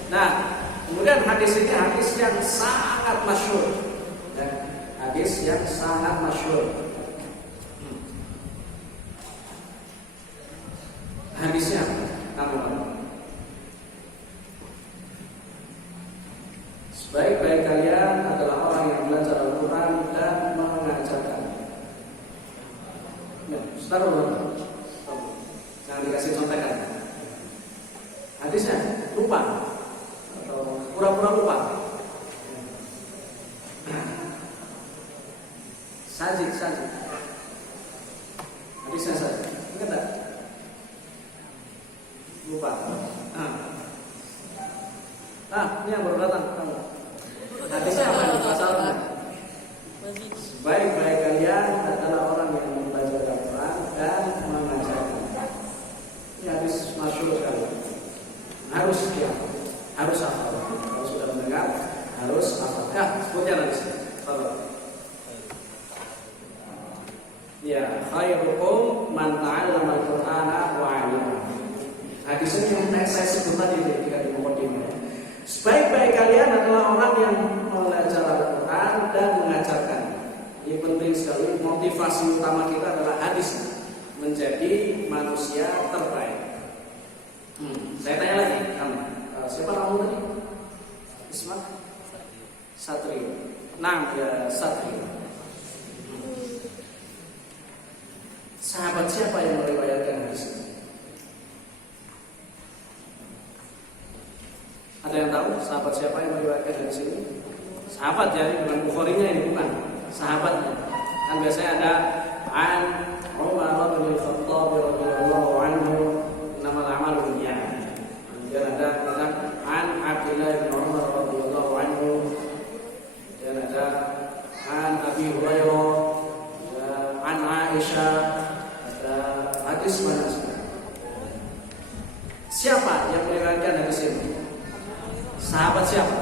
Nah, kemudian hadis ini hadis yang sangat masyhur. Hadis yang sangat masyhur. Hadisnya sebaik-baik kalian adalah orang yang belajar Al-Quran dan mengajarkan. Ya, taruh. Jangan dikasih contekan. Hadisnya lupa atau pura-pura lupa. Sajid. Hadisnya saja. Ingat tak? Lupa. Ini yang baru datang. Hadisnya apa? Masalahnya. Baik-baik kalian adalah orang yang belajar Al-Quran dan mengajarkan. Ini hadis masyhur sekali. Harus hafal. Kalau sudah mendengar, harus hafal. Sebutnya hadis. Ya, khairukum man ta'allama al-Qur'ana wa 'allamahu. Hadis ini yang saya sebut tadi ketika di mukadimah. Sebaik-baik kalian adalah orang yang belajar Al-Quran dan mengajarkan. Ini penting sekali. Motivasi utama kita adalah hadis menjadi manusia terbaik. Saya tanya lagi, kamu siapa kamu tadi? Ismat Satrio. Nah, ya Satrio. Sahabat siapa yang meriwayatkan hadis ini? Ada yang tahu sahabat siapa yang meriwayatkan hadis ini? Sahabat ya, bukan Bukharinya ini, bukan. Sahabatnya. Kan biasanya ada an Umar bin Khattab radhiyallahu anhu, nama al-amalu binniyat. Kemudian ada an Abdullah bin Umar radhiyallahu anhu. Dan ada an Abi Hurairah, an Aisyah, ada hadis mana? Siapa yang meriwayatkan hadis ini? Sahabat siapa?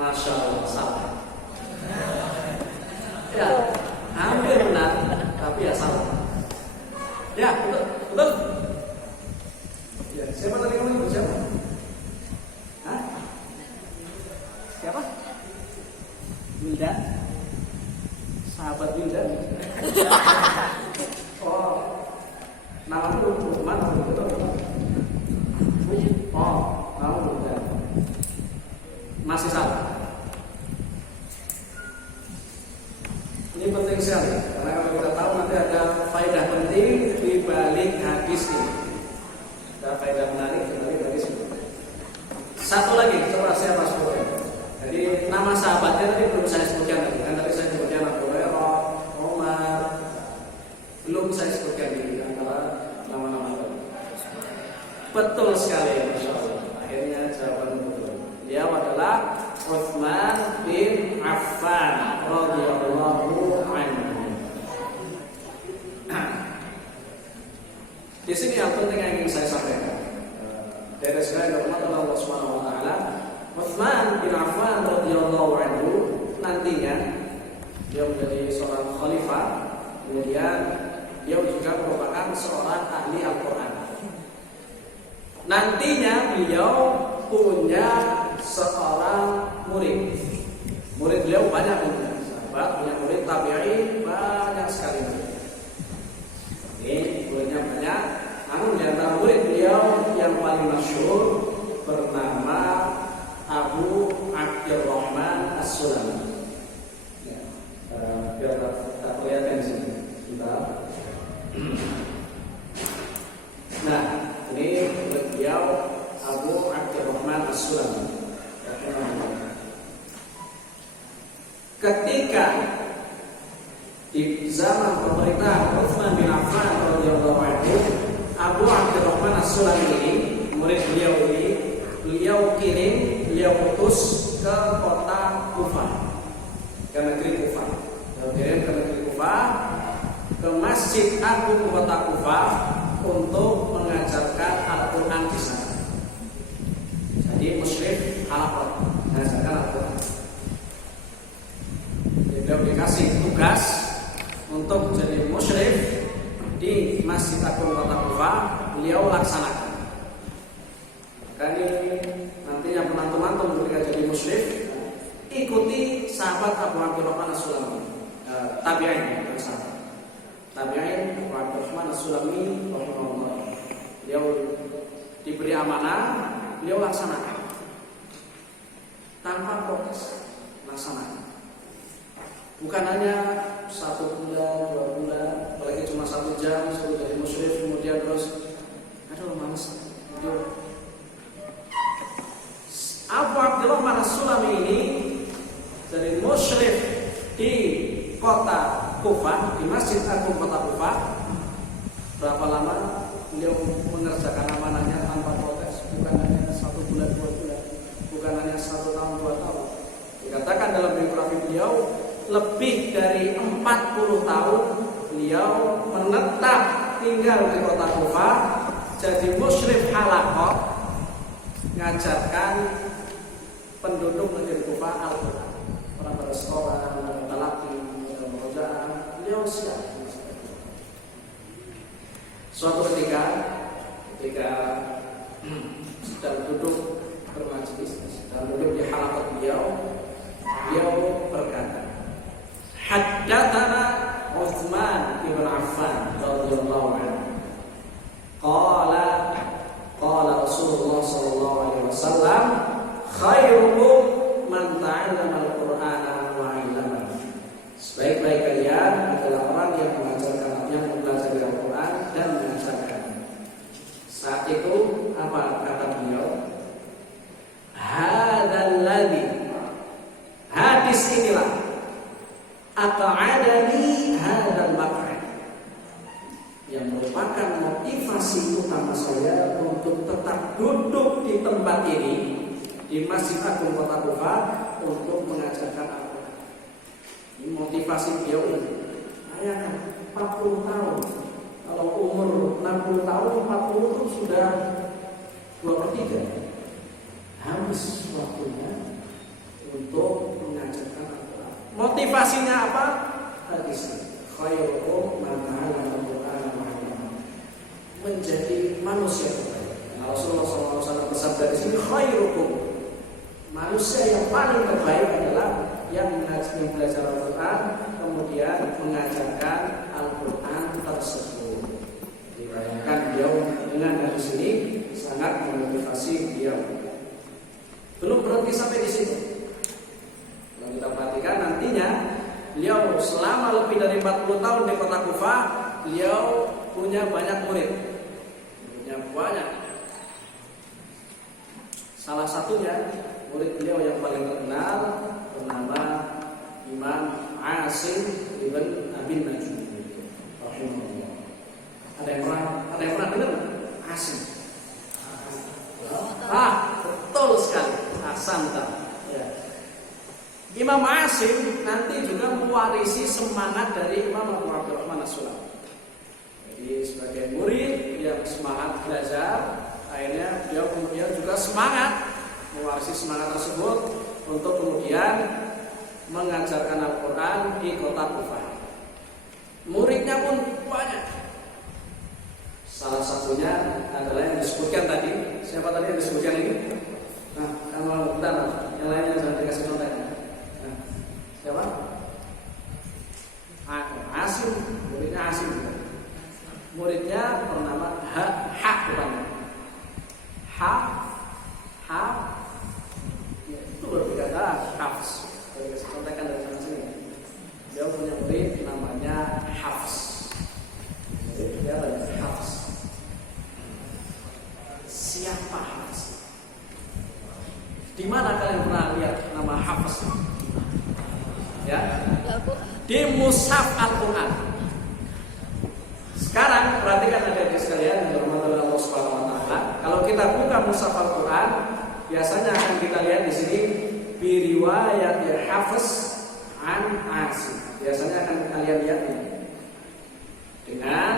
Masya Allah, salah. Ya, hampir benar, tapi ya salah. Ya, betul. Ya, siapa tadi kamu itu siapa? Hah? Siapa? Wildan? Sahabat Wildan? Oh, namamu mana? Betul. Oh, nama Wildan. Masih salah. Ini penting sekali karena kalau kita tahu nanti ada faedah penting di balik hadis ini. Ada faedah menarik di balik hadis ini. Satu lagi, coba saya sebutkan. Jadi nama sahabatnya tadi belum saya sebutkan tadi. Kan tadi saya sebutkan Abu Hurairah, Umar. Belum saya sebutkan di antara nama-nama tadi. Betul sekali, Masya Allah. Akhirnya jawaban betul. Dia adalah Utsman bin Affan radhiyallahu anhu. Di sini yang penting yang ingin saya sampaikan. Dari segala rahmat Allah Subhanahu wa taala, Utsman bin Affan radhiyallahu anhu nantinya dia menjadi seorang khalifah, kemudian dia juga merupakan seorang ahli Al-Qur'an. Nantinya beliau punya seorang murid. Murid beliau banyak, punya murid tabi'in banyak sekali. Ini muridnya banyak. Namun di antara murid beliau yang paling masyhur bernama Abu Abdurrahman As-Sulami. Ya, biar tak kelihatan di sini. Nah, ini murid beliau Abu Abdurrahman As-Sulami. Ketika di zaman pemerintahan Utsman bin Affan radhiyallahu anhu, Abu Abdurrahman As-Sulami ini, murid beliau ini, beliau utus ke kota Kufah, ke negeri Kufah. Kirim ke negeri Kufah, ke Masjid Agung kota Kufah untuk mengajarkan Al-Quran di sana. Jadi musyrif halaqah, mengajarkan Al-Quran. Beliau dikasih tugas untuk jadi musyrif di Masjid Agung kota Kufah, beliau laksanakan. Dan ini nantinya penantu-mantu ketika jadi musyrif ikuti sahabat Abu Abdurrahman As-Sulami, tabi'in bersama. Tabi'in Abu Abdurrahman As-Sulami rahimahullah. Beliau diberi amanah, beliau laksanakan tanpa protes, laksanakan. Bukan hanya 1 bulan, 2 bulan, apalagi cuma 1 jam suruh jadi musyrif, kemudian terus aduh males. Abu Abdurrahman As-Sulami ini jadi musyrif di kota Kufah, di Masjid Agung kota Kufah. Berapa lama beliau mengerjakan amanahnya tanpa protes? Bukan hanya 1 bulan, 2 bulan, bukan hanya 1 tahun, 2 tahun. Dikatakan dalam biografi beliau, lebih dari 40 tahun beliau menetap tinggal di kota Kufah, jadi musyrif halaqah, ngajarkan penduduk negeri Kufah Al-Quran. Orang bersekolah, talaqi, meroja'ah, manusia. Suatu ketika sedang duduk bermajlis, sedang duduk di halakat beliau berkata, "Haddatsana Utsman bin Affan radhiyallahu anhu. Qala Rasulullah sallallahu alaihi wasallam, khairukum man ta'allama al-Qur'ana wa 'allamahu." Sebaik-baik kalian adalah orang yang mempelajari Al-Qur'an dan mengajarkan. Saat itu apa kata beliau? Hadzal ladzi, hadis inilah aq'adani hadzal maq'ad, yang merupakan motivasi utama saya untuk tetap duduk di tempat ini di Masjid Agung Kota Kufah untuk mengajarkan Al-Qur'an. Ini motivasi beliau ini. Bayangkan 40 tahun. Kalau umur 60 tahun, 40 itu sudah 2/3. Habis waktunya untuk mengajarkan Al-Qur'an. Motivasinya apa? Hadis. Khairukum man ta'allama al-Qur'ana wa 'allamahu. Menjadi manusia terbaik. Nah, Rasulullah SAW bersabda di sini, khairukum, manusia yang paling terbaik adalah yang belajar Al-Qur'an kemudian mengajarkan Al-Qur'an tersebut. Dibayangkan beliau dengan hadis ini sangat memotivasi beliau. Belum berhenti sampai di situ. Kalau kita perhatikan nantinya beliau selama lebih dari 40 tahun di Kota Kufah, beliau punya banyak murid. Punya banyak. Salah satunya murid beliau yang paling terkenal bernama Imam Asim ibn Abi Najud. Rahimahullah. Ada yang pernah dengar Asim? Betul sekali. Asanta. Ya. Imam Asim nanti juga mewarisi semangat dari Imam Abu Abdurrahman As-Sulami. Jadi sebagai murid yang semangat belajar, akhirnya beliau kemudian juga semangat mewarisi semangat tersebut untuk kemudian mengajarkan Al-Qur'an di Kota Kufah. Muridnya pun banyak. Salah satunya adalah yang disebutkan tadi. Siapa tadi yang disebutkan ini? Nah, kalau bentar, yang lainnya jangan dikasih contohnya. Nah, siapa? Asim, muridnya Asim. Muridnya bernama Ha depannya. Ha, ya, itu berkata Hafs. Saya kasih contohkan dari sana sini. Dia punya murid namanya Hafs. Jadi dia adalah Hafs. Siapa Hafs? Di mana kalian pernah lihat nama Hafs? Ya, di Mushaf Al-Quran. Sekarang perhatikan adik-adik sekalian yang dirahmati Allah Subhanahu wa taala. Kalau kita buka Mushaf Al-Quran, biasanya akan kita lihat di sini bi riwayat Hafs an Asim. Biasanya akan kalian lihat ini dengan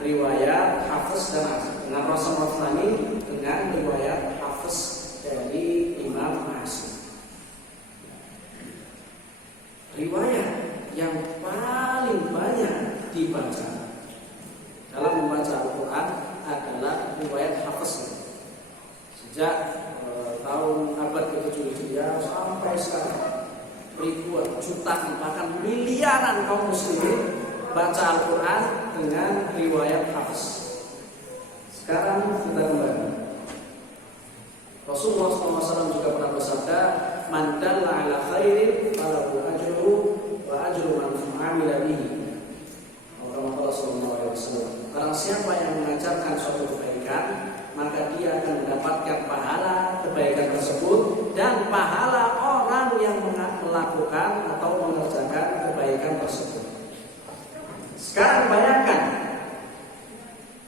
riwayat Hafs dan Asim, dengan Rasulullah dengan riwayat Hafs dari Imam Asim. Riwayat yang paling banyak dibaca dalam membaca Al-Quran adalah riwayat Hafs. Sejak tahun abad ke-7 Hijriah sampai sekarang, ribuan, jutaan, bahkan miliaran kaum muslimin baca Al-Quran dengan riwayat Hafs. Sekarang kita kembali. Rasulullah SAW juga pernah bersabda, "Man dalla ala khairin falahu ajruhu wa ajru man amila bihi." Rasulullah SAW. Barang siapa yang mengajarkan suatu kebaikan, maka dia akan mendapatkan pahala kebaikan tersebut dan pahala orang yang melakukan atau mengerjakan kebaikan tersebut. Sekarang bayangkan,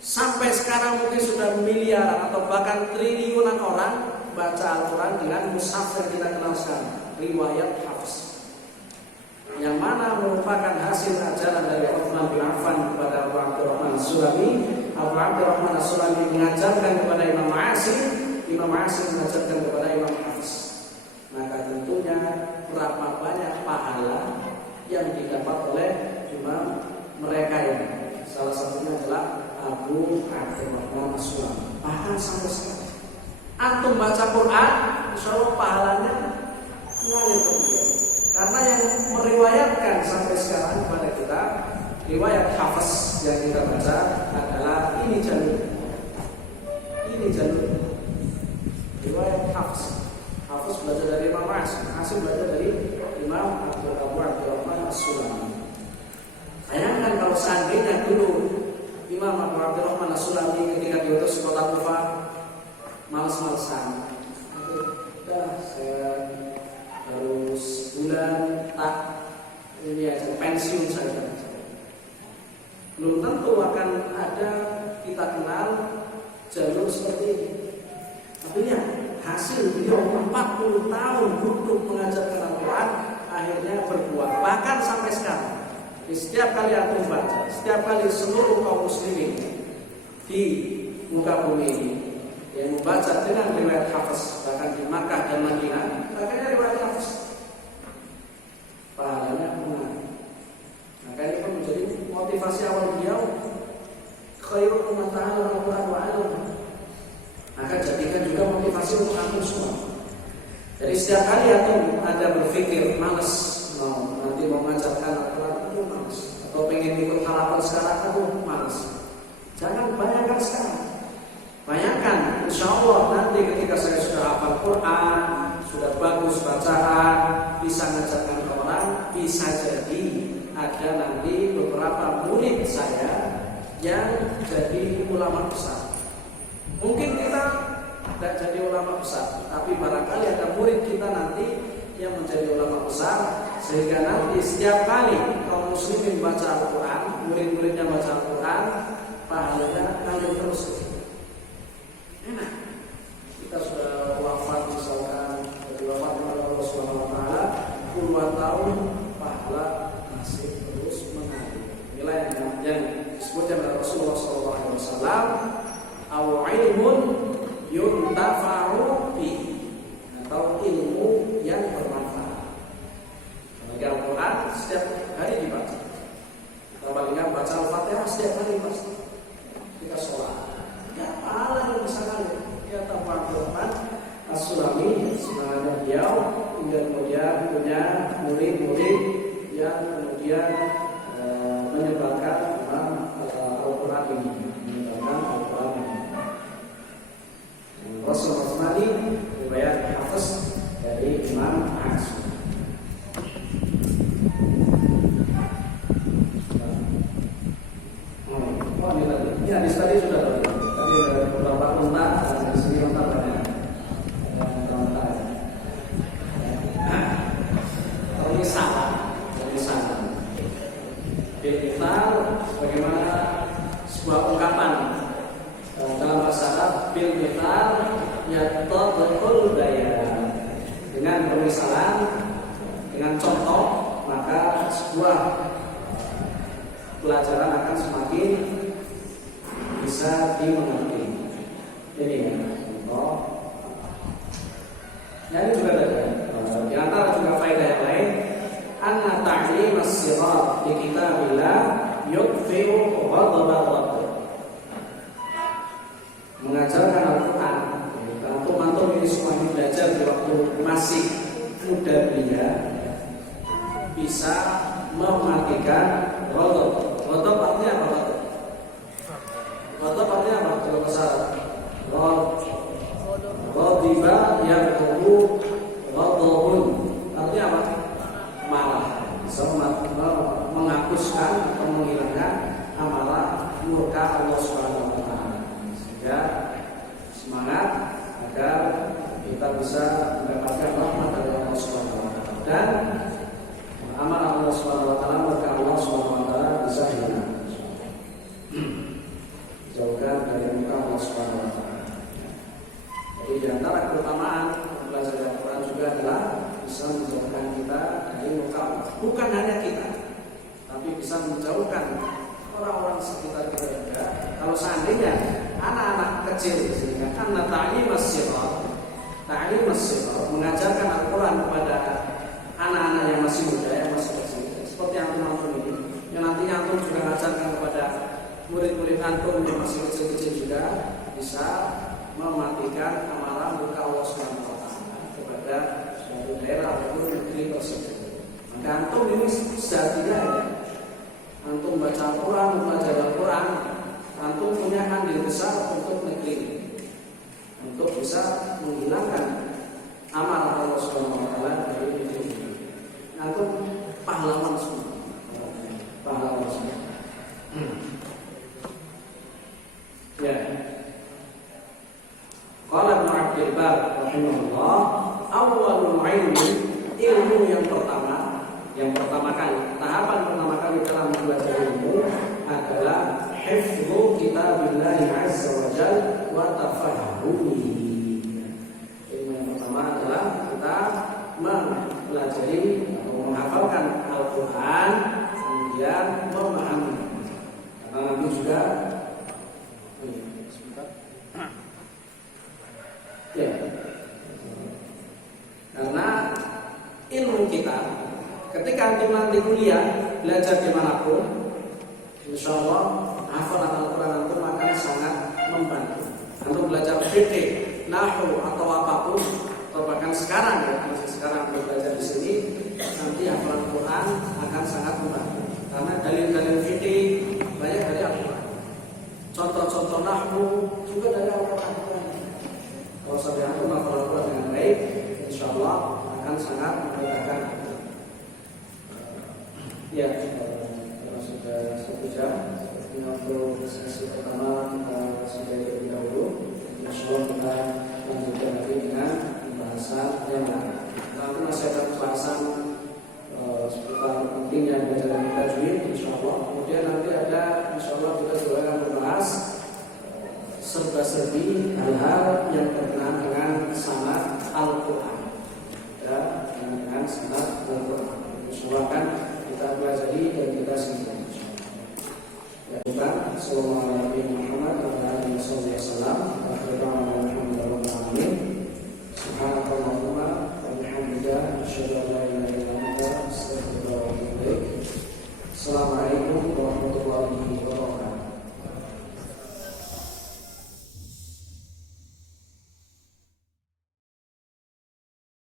sampai sekarang mungkin sudah miliaran atau bahkan triliunan orang baca Al-Quran dengan mushaf yang kita kenal sekarang, riwayat Hafs, yang mana merupakan hasil ajaran dari Utsman bin Affan kepada Abu Abdurrahman As-Sulami. Abu Abdurrahman As-Sulami mengajarkan kepada Imam Asim, Imam Asim mengajarkan kepada Imam Hafs. Maka tentunya berapa banyak pahala yang didapat oleh Imam Abu Abdurrahman As-Sulami. Bahkan sampai sekarang antum baca Quran, insya Allah pahalanya mengalir ke beliau. Karena yang meriwayatkan sampai sekarang kepada kita riwayat Hafiz yang kita baca adalah ini jalur riwayat Hafiz belajar dari Imam Asim belajar dari Imam Abu Abdurrahman As-Sulami. Bayangkan kalau seandainya dulu Imam Abu Abdurrahman As-Sulami ketika diutus ke kota Kufah males-malesan, udah saya harus bulan tak ini aja pensiun saja. Belum tentu akan ada kita kenal jalur seperti ini. Tapi ya hasil beliau 40 tahun duduk mengajarkan Al-Quran akhirnya berbuah. Bahkan sampai sekarang setiap kali antum baca, setiap kali seluruh kaum muslimin di muka bumi ini yang membaca dengan riwayat Hafiz, bahkan di Makkah dan Madinah, makanya riwayat Hafiz pahalanya mengalir. Maka ini pun menjadi motivasi awal beliau, khairukum man ta'allama al-Qur'an wa 'allama. Maka jadikan juga motivasi untuk antum semua. Jadi setiap kali antum ada berpikir malas, nanti mau mengajarkan Al-Quran, aduh malas, atau pengen ikut halapan sekarang, aduh malas. Jangan bayangkan sekarang. Bayangkan, insya Allah nanti ketika saya sudah hafal Quran, sudah bagus bacaan, bisa mengajarkan ke orang, bisa jadi ada nanti beberapa murid saya yang jadi ulama besar. Mungkin kita tidak jadi ulama besar, tapi barangkali ada murid kita nanti yang menjadi ulama besar, sehingga nanti setiap kali kaum muslimin baca Al-Quran, murid-muridnya baca Al-Quran, pahalanya ngalir terus. Enak. Kita sudah wafat misalkan, dari wafat kepada Allah Subhanahu Wa Taala puluhan tahun, pahala masih terus mengalir. Inilah yang disebutkan oleh Rasulullah SAW. Aw ilmun yuntafa'u bi, atau ilmu yang bermanfaat. Bagi Al-Quran setiap hari dibaca. Kita palingnya baca Al-Fatihah setiap hari pasti. Kita sholat, ya pahala yang besar kali. Ya Abu Abdurrahman As-Sulami sebenarnya beliau hingga kemudian punya murid-murid yang kemudian menyebarkan Al-Quran ini. Rasul Utsmani riwayat Hafiz dari Imam Asim. Oh ini tadi, ya di tadi sudah tadi ada beberapa kontak dan di sini kontak banyak. Ini salah. Bilmithal bagaimana sebuah ungkapan dalam bahasa Arab, bilmithal yatadkhul bayan. Dengan permisalan, dengan contoh, maka sebuah pelajaran akan semakin bisa dimengerti. Ini ya, contoh. Ya, ini juga ada. Di antara juga faedah yang lain, anna ta'lim as-sighar di kitabillah yudfi'u ghadab Allah. Mengajarkan Al-Quran, antum ini semua belajar di waktu masih muda belia, bisa mematikan ghadab. Ghadab artinya apa? Ghadab artinya apa? Kalau bahasa ghadiba yang tubuh ghadabun artinya apa? Marah. Bisa menghapuskan atau menghilangkan amarah murka Allah Subhanahu Wa Taala. Sehingga semangat agar kita bisa mendapatkan rahmat dari Allah Subhanahu Wa Taala dan amarah Allah Subhanahu Wa Taala, maka Allah Subhanahu Wa Taala bisa hilang, jauhkan dari muka Allah Subhanahu Wa Taala. Jadi di antara keutamaan belajar Al-Quran juga adalah bisa menjauhkan kita dari muka Allah. Bukan hanya kita, tapi bisa menjauhkan orang-orang sekitar kita juga. Kalau seandainya anak-anak kecil di sini kan ta'lim as-sighar mengajarkan Al-Quran kepada anak-anak yang masih muda, yang masih kecil, seperti yang antum ini, yang nantinya antum juga mengajarkan kepada murid-murid antum yang masih kecil-kecil juga bisa mematikan amalan muka Allah SWT kepada suatu daerah ataupun negeri tersebut. Maka antum ini setidaknya antum baca Al-Quran, belajar Al-Quran, antum punya andil besar untuk negeri ini, untuk bisa menghilangkan amal Allah SWT dari negeri ini. Antum pahlawan semua, pahlawan semua. Ya. Qala Ibnu Abdul Bar rahimahullah, awwalul ilmu yang pertama kali, tahapan pertama kali dalam belajar ilmu adalah hifdzu kitabillah azza wa jalla wa tafahhumihi. Ilmu yang pertama adalah kita mempelajari atau menghafalkan Al-Qur'an, kemudian memahami. Karena nanti juga ya, karena ilmu kita ketika antum nanti kuliah belajar dimanapun, insya Allah hafalan Al-Quran antum akan sangat membantu. Antum belajar fikih, nahwu atau apapun, atau bahkan sekarang ya, masih sekarang belajar di sini, nanti hafalan Al-Quran akan sangat membantu. Karena dalil-dalil fikih banyak dari Al-Quran. Contoh-contoh nahwu juga dari Al-Quran. Kalau sampai antum hafal Al-Quran dengan baik, insya Allah akan sangat memudahkan. Ya, karena sudah 1 jam, untuk sesi pertama kita sudah lebih dahulu. Insya Allah kita lanjutkan lagi dengan pembahasan yang lain. Nanti masih ada pembahasan seputar pentingnya belajar tajwid, insya Allah. Kemudian nanti ada, insya Allah kita juga akan membahas serba-serbi hal-hal yang berkenaan dengan sanad Al-Quran, ya, dengan sanad Al-Quran. Insya Allah kan kita pelajari dan kita simpan. Ya, kita Assalamualaikum warahmatullahi wabarakatuh. Subhanallahumma wa bihamdika asyhadu an la ilaha illa anta astaghfiruka wa atubu ilaik. Assalamualaikum.